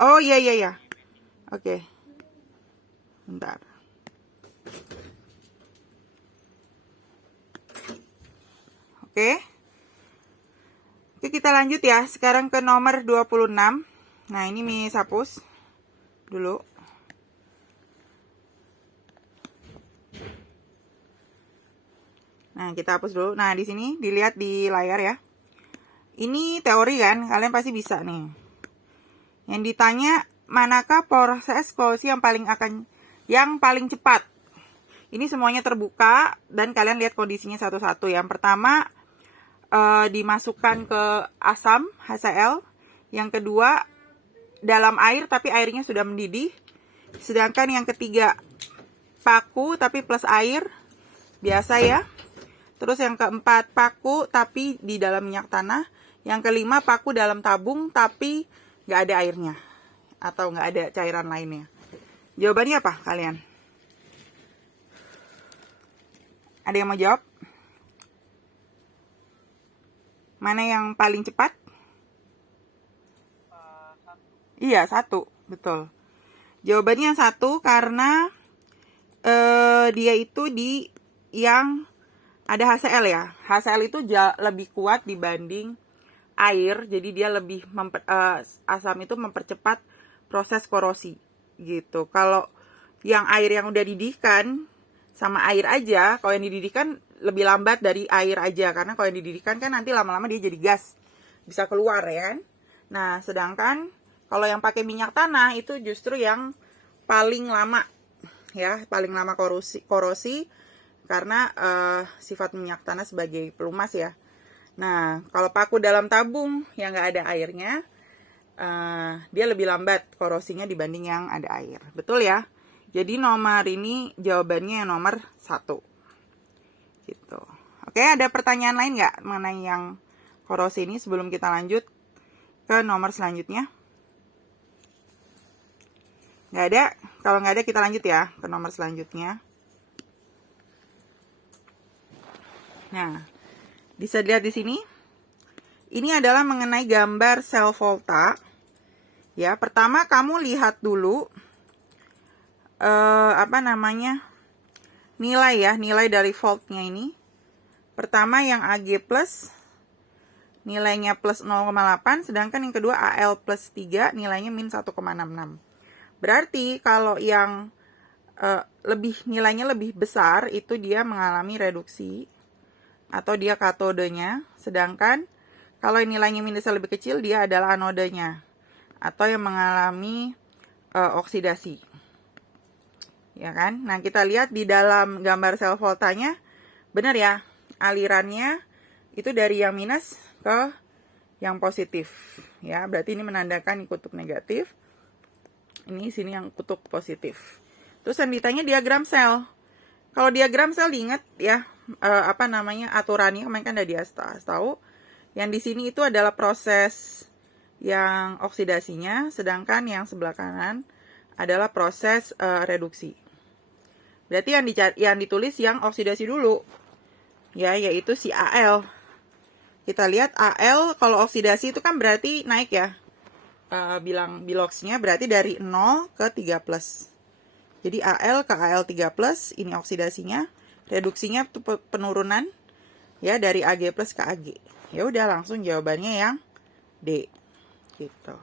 Oh iya iya iya. Oke. Bentar. Oke. Oke, kita lanjut ya. Sekarang ke nomor 26. Nah, ini Miss hapus dulu. Nah, kita hapus dulu. Nah, di sini dilihat di layar ya. Ini teori kan, kalian pasti bisa nih. Yang ditanya, manakah proses kolusi yang paling cepat? Ini semuanya terbuka dan kalian lihat kondisinya satu-satu. Yang pertama, dimasukkan ke asam HCl. Yang kedua, dalam air tapi airnya sudah mendidih. Sedangkan yang ketiga, paku tapi plus air. Biasa ya. Terus yang keempat, paku tapi di dalam minyak tanah. Yang kelima, paku dalam tabung tapi nggak ada airnya. Atau nggak ada cairan lainnya. Jawabannya apa kalian? Ada yang mau jawab? Mana yang paling cepat? Iya, 1. Betul. Jawabannya 1 karena dia itu di yang ada HCl ya. HCl itu lebih kuat dibanding air. Jadi dia lebih asam itu mempercepat proses korosi gitu. Kalau yang air yang udah dididihkan sama air aja, kalau yang dididihkan lebih lambat dari air aja, karena kalau yang dididihkan kan nanti lama-lama dia jadi gas, bisa keluar ya kan. Nah, sedangkan kalau yang pakai minyak tanah itu justru yang paling lama ya, paling lama korosi karena sifat minyak tanah sebagai pelumas ya. Nah, kalau paku dalam tabung yang nggak ada airnya, dia lebih lambat korosinya dibanding yang ada air. Betul ya? Jadi nomor ini jawabannya nomor 1. Gitu. Oke, ada pertanyaan lain nggak mengenai yang korosi ini sebelum kita lanjut ke nomor selanjutnya? Nggak ada? Kalau nggak ada kita lanjut ya ke nomor selanjutnya. Nah, bisa dilihat di sini. Ini adalah mengenai gambar sel volta. Ya, pertama kamu lihat dulu nilai dari voltnya ini. Pertama yang Ag plus nilainya plus 0,8, sedangkan yang kedua Al plus 3 nilainya min 1,66. Berarti kalau yang nilainya lebih besar itu dia mengalami reduksi atau dia katodenya, sedangkan kalau nilainya minusnya lebih kecil dia adalah anodenya atau yang mengalami oksidasi. Ya kan? Nah, kita lihat di dalam gambar sel voltanya, benar ya, alirannya itu dari yang minus ke yang positif. Ya, berarti ini menandakan kutub negatif. Ini sini yang kutub positif. Terus yang ditanya diagram sel. Kalau diagram sel diingat ya, aturannya kemarin kan udah dikasih tahu. Yang di sini itu adalah proses yang oksidasinya, sedangkan yang sebelah kanan adalah proses reduksi. Berarti yang ditulis yang oksidasi dulu, ya, yaitu si Al. Kita lihat Al kalau oksidasi itu kan berarti naik ya, bilang biloxnya berarti dari 0 ke 3 plus. Jadi Al ke Al3 plus, ini oksidasinya, reduksinya itu penurunan ya dari Ag plus ke Ag. Ya udah langsung jawabannya yang D. Gitu.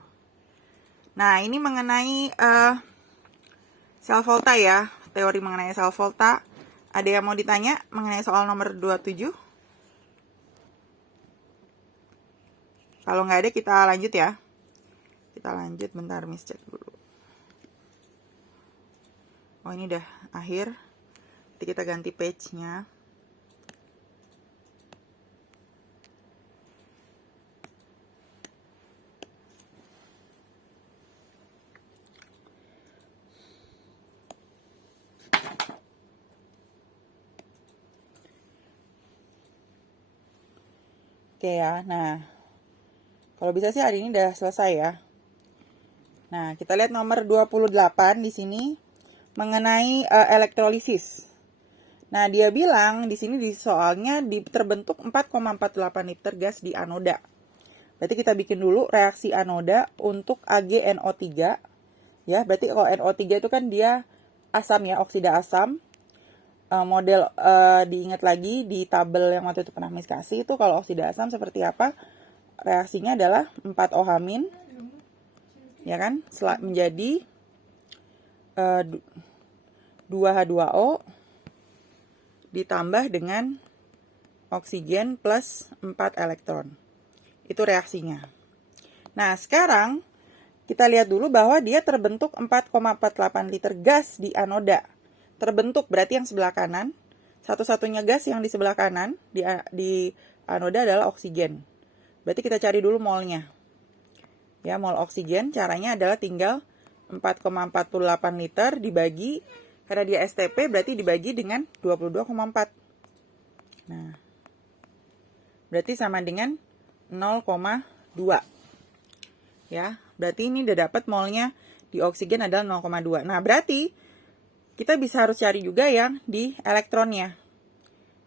Nah, ini mengenai sel volta ya, teori mengenai sel volta. Ada yang mau ditanya mengenai soal nomor 27? Kalau nggak ada kita lanjut ya. Kita lanjut, bentar Miss cek dulu. Oh, ini udah akhir. Nanti kita ganti page-nya. Oke ya, nah kalau bisa sih hari ini udah selesai ya. Nah, kita lihat nomor 28 di sini mengenai elektrolisis. Nah, dia bilang di sini di soalnya terbentuk 4,48 liter gas di anoda. Berarti kita bikin dulu reaksi anoda untuk AgNO3. Ya, berarti kalau NO3 itu kan dia asam ya, oksida asam. Model diingat lagi di tabel yang waktu itu pernah Miss kasih itu kalau oksida asam seperti apa? Reaksinya adalah 4OH- ya kan? Menjadi 2H2O ditambah dengan oksigen plus 4 elektron. Itu reaksinya. Nah, sekarang kita lihat dulu bahwa dia terbentuk 4,48 liter gas di anoda. Terbentuk berarti yang sebelah kanan. Satu-satunya gas yang di sebelah kanan di anoda adalah oksigen. Berarti kita cari dulu molnya. Ya, mol oksigen caranya adalah tinggal 4,48 liter dibagi, karena dia STP berarti dibagi dengan 22,4. Nah, berarti sama dengan 0,2. Ya, berarti ini udah dapat molnya di oksigen adalah 0,2. Nah, berarti kita bisa harus cari juga yang di elektronnya.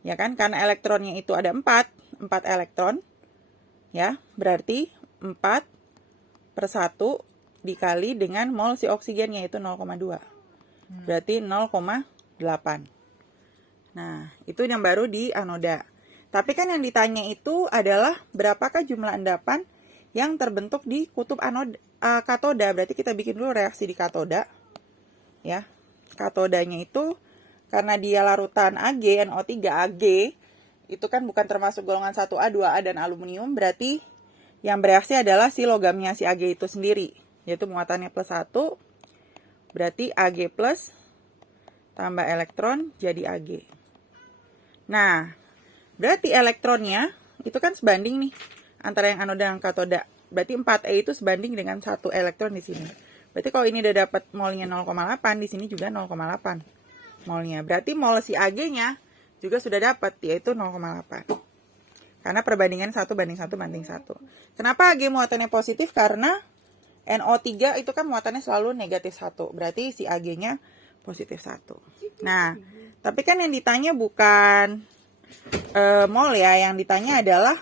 Ya kan, karena elektronnya itu ada 4 elektron. Ya, berarti 4/1 dikali dengan mol si oksigennya itu 0,2. Berarti 0,8. Nah, itu yang baru di anoda. Tapi kan yang ditanya itu adalah berapakah jumlah endapan yang terbentuk di kutub katoda. Berarti kita bikin dulu reaksi di katoda. Ya. Katodanya itu karena dia larutan AgNO3, Ag itu kan bukan termasuk golongan 1A, 2A dan aluminium, berarti yang bereaksi adalah si logamnya si Ag itu sendiri, yaitu muatannya +1, berarti Ag plus tambah elektron jadi Ag. Nah, berarti elektronnya itu kan sebanding nih antara yang anoda dan katoda. Berarti 4E itu sebanding dengan 1 elektron di sini. Berarti kalau ini udah dapat molnya 0,8, di sini juga 0,8 molnya. Berarti mol si Ag-nya juga sudah dapat, yaitu 0,8. Karena perbandingan 1:1:1. Kenapa Ag muatannya positif? Karena NO3 itu kan muatannya selalu negatif 1. Berarti si Ag-nya positif 1. Nah, tapi kan yang ditanya bukan mol ya. Yang ditanya adalah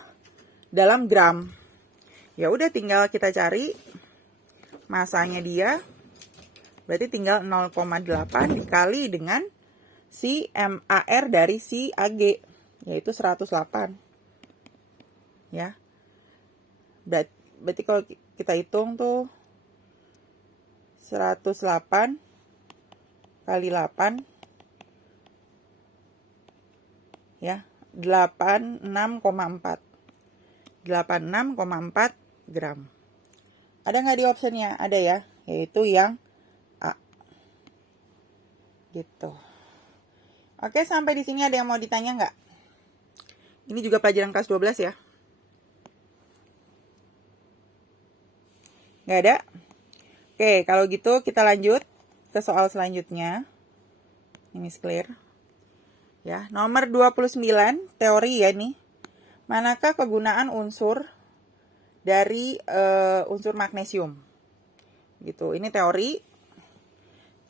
dalam gram. Ya udah tinggal kita cari masanya dia. Berarti tinggal 0,8 dikali dengan si MAR dari si Ag, yaitu 108. Ya. Berarti kalau kita hitung tuh 108 kali 8 ya, 86,4. 86,4 gram. Ada nggak di optionnya? Ada ya, yaitu yang A. Gitu. Oke, sampai di sini ada yang mau ditanya nggak? Ini juga pelajaran kelas 12 ya. Nggak ada? Oke, kalau gitu kita lanjut ke soal selanjutnya. Ini clear. Ya, nomor 29, teori ya nih. Manakah kegunaan unsur dari unsur magnesium? Gitu. Ini teori.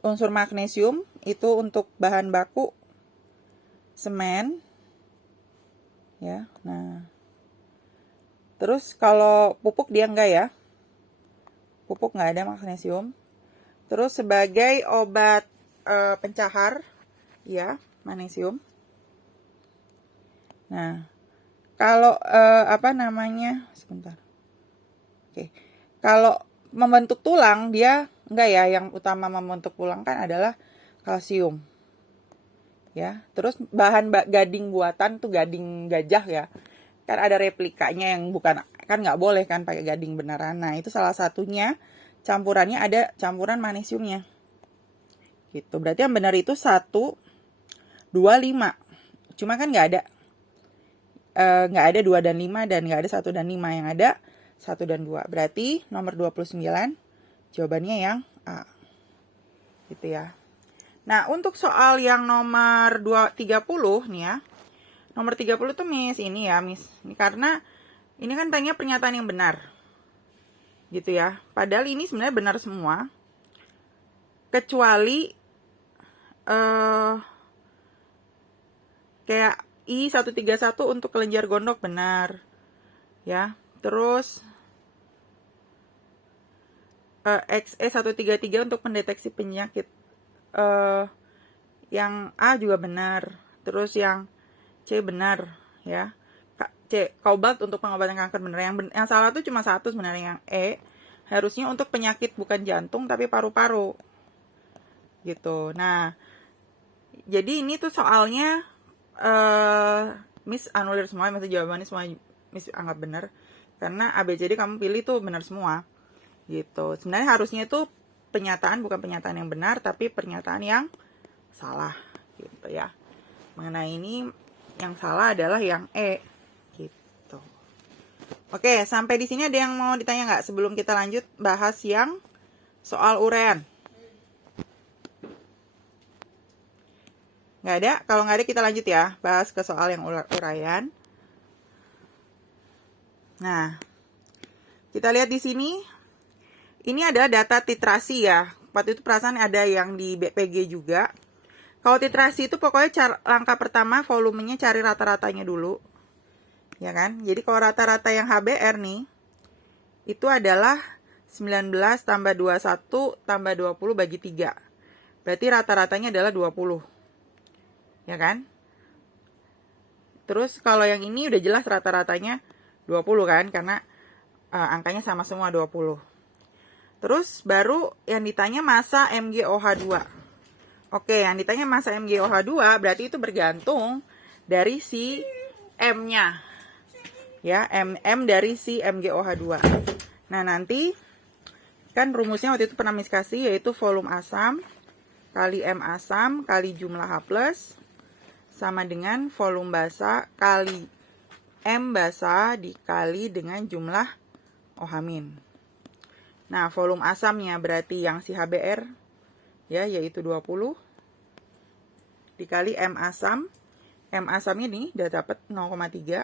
Unsur magnesium itu untuk bahan baku semen. Ya, nah. Terus kalau pupuk dia enggak ya. Pupuk nggak ada magnesium. Terus sebagai obat pencahar, ya, magnesium. Nah, kalau sebentar. Oke. Kalau membentuk tulang dia enggak ya, yang utama membentuk tulang kan adalah kalsium. Ya, terus bahan gading buatan tuh gading gajah ya. Kan ada replikanya yang bukan, kan nggak boleh kan pakai gading beneran. Nah, itu salah satunya campurannya ada campuran magnesiumnya. Gitu. Berarti yang benar itu 1, 2, 5. Cuma kan nggak ada 2 dan 5 dan nggak ada 1 dan 5. Yang ada 1 dan 2. Berarti nomor 29 jawabannya yang A. Gitu ya. Nah, untuk soal yang nomor 30 nih ya. Nomor 30 tuh Miss ini ya, Miss. Ini karena ini kan tanya pernyataan yang benar. Gitu ya. Padahal ini sebenarnya benar semua. Kecuali kayak I131 untuk kelenjar gondok benar. Ya. Terus XE133 untuk mendeteksi penyakit. Yang A juga benar, terus yang C benar ya. C, kobalt untuk pengobatan kanker benar. Yang salah tuh cuma satu sebenarnya, yang E. Harusnya untuk penyakit bukan jantung tapi paru-paru. Gitu. Nah, jadi ini tuh soalnya Miss anulir semua, maksudnya jawabannya semua Miss anggap benar. Karena ABCD kamu pilih tuh benar semua. Gitu. Sebenarnya harusnya itu penyataan bukan penyataan yang benar, tapi pernyataan yang salah. Gitu ya. Mengenai ini yang salah adalah yang E. Gitu. Oke, sampai di sini ada yang mau ditanya nggak sebelum kita lanjut bahas yang soal uraian? Nggak ada? Kalau nggak ada kita lanjut ya, bahas ke soal yang uraian. Nah, kita lihat di sini. Ini adalah data titrasi ya. Waktu itu perasaan ada yang di BPG juga. Kalau titrasi itu pokoknya langkah pertama volumenya cari rata-ratanya dulu. Ya kan? Jadi kalau rata-rata yang HBR nih, itu adalah 19 tambah 21 tambah 20 bagi 3. Berarti rata-ratanya adalah 20. Ya kan? Terus kalau yang ini udah jelas rata-ratanya 20 kan? Karena angkanya sama semua 20. Terus baru yang ditanya massa MgOH2. Oke, yang ditanya massa MgOH2 berarti itu bergantung dari si M-nya. Ya, M dari si MgOH2. Nah, nanti kan rumusnya waktu itu pernah Miss kasih yaitu volume asam kali M asam kali jumlah H+, sama dengan volume basa kali M basa dikali dengan jumlah OH-. Nah, volume asamnya berarti yang si HBr ya yaitu 20 dikali M asam. M asam ini udah dapat 0,3.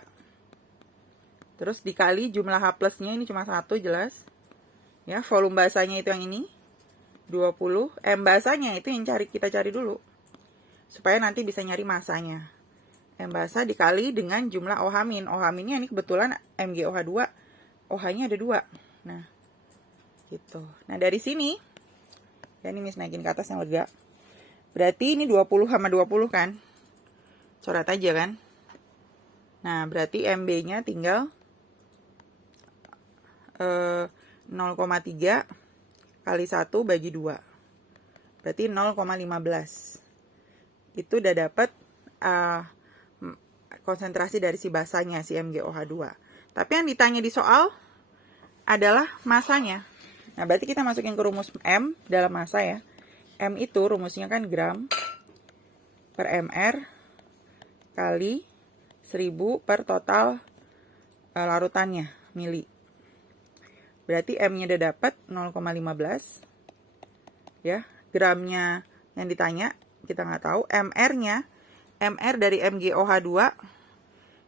Terus dikali jumlah H+-nya ini cuma 1 jelas. Ya, volume basanya itu yang ini 20, M basanya itu yang kita cari dulu. Supaya nanti bisa nyari masanya. M basa dikali dengan jumlah OH-. OH-nya ini kebetulan MgOH2. OH-nya ada 2. Nah, gitu. Nah, dari sini ya ini Miss naikin ke atas yang lega. Berarti ini 20 sama 20 kan? Coret aja kan? Nah, berarti MB-nya tinggal 0,3 kali 1 bagi 2. Berarti 0,15. Itu udah dapat konsentrasi dari si basanya, si MgOH2. Tapi yang ditanya di soal adalah masanya. Nah, berarti kita masukin ke rumus M dalam massa ya. M itu rumusnya kan gram per mr kali 1000 per total larutannya, mili. Berarti M-nya udah dapat 0,15. Ya, gramnya yang ditanya kita nggak tahu. MR dari MgOH2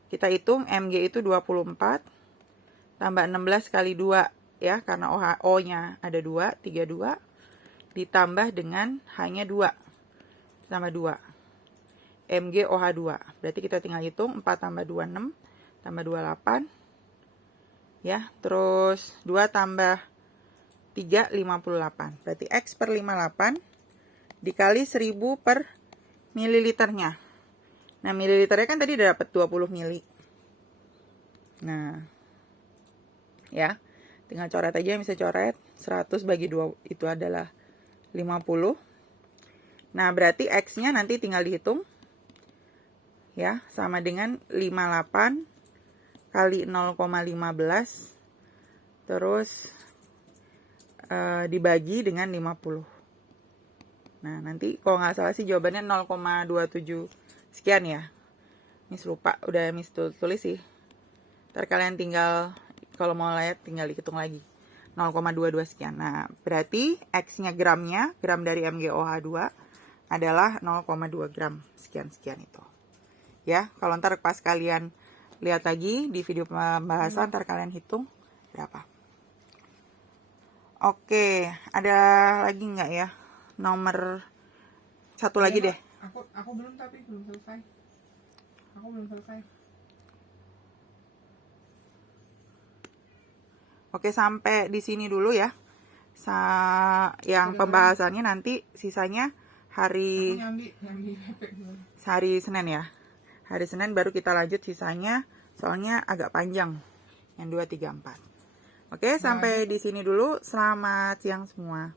kita hitung Mg itu 24 tambah 16 kali 2 ya, karena O-nya ada 2, 32 ditambah dengan hanya 2 tambah 2 MgOH2. Berarti kita tinggal hitung 4 tambah 2 6 tambah 2 8 ya, terus 2 tambah 3 58. Berarti X per 58 dikali 1000 per mililiternya. Nah, mililiternya kan tadi udah dapat 20 mili. Nah, ya tinggal coret aja, bisa coret 100 bagi 2 itu adalah 50. Nah, berarti X-nya nanti tinggal dihitung. Ya, sama dengan 58 kali 0,15 terus dibagi dengan 50. Nah, nanti kalau nggak salah sih jawabannya 0,27 sekian ya. Miss lupa, udah Miss tulis sih. Ntar kalian tinggal kalau mau lihat tinggal dihitung lagi 0,22 sekian. Nah, berarti X-nya gramnya, gram dari MgOH2 adalah 0,2 gram sekian-sekian itu. Ya, kalau ntar pas kalian lihat lagi di video pembahasan, ntar kalian hitung berapa. Oke, ada lagi nggak ya? Nomor satu lagi deh. Aku belum, tapi belum selesai. Aku belum selesai. Oke, sampai di sini dulu ya. Yang pembahasannya nanti sisanya hari yang di PP dulu. hari Senin ya. Hari Senin baru kita lanjut sisanya, soalnya agak panjang yang 2, 3, 4. Oke, sampai di sini dulu. Selamat siang semua.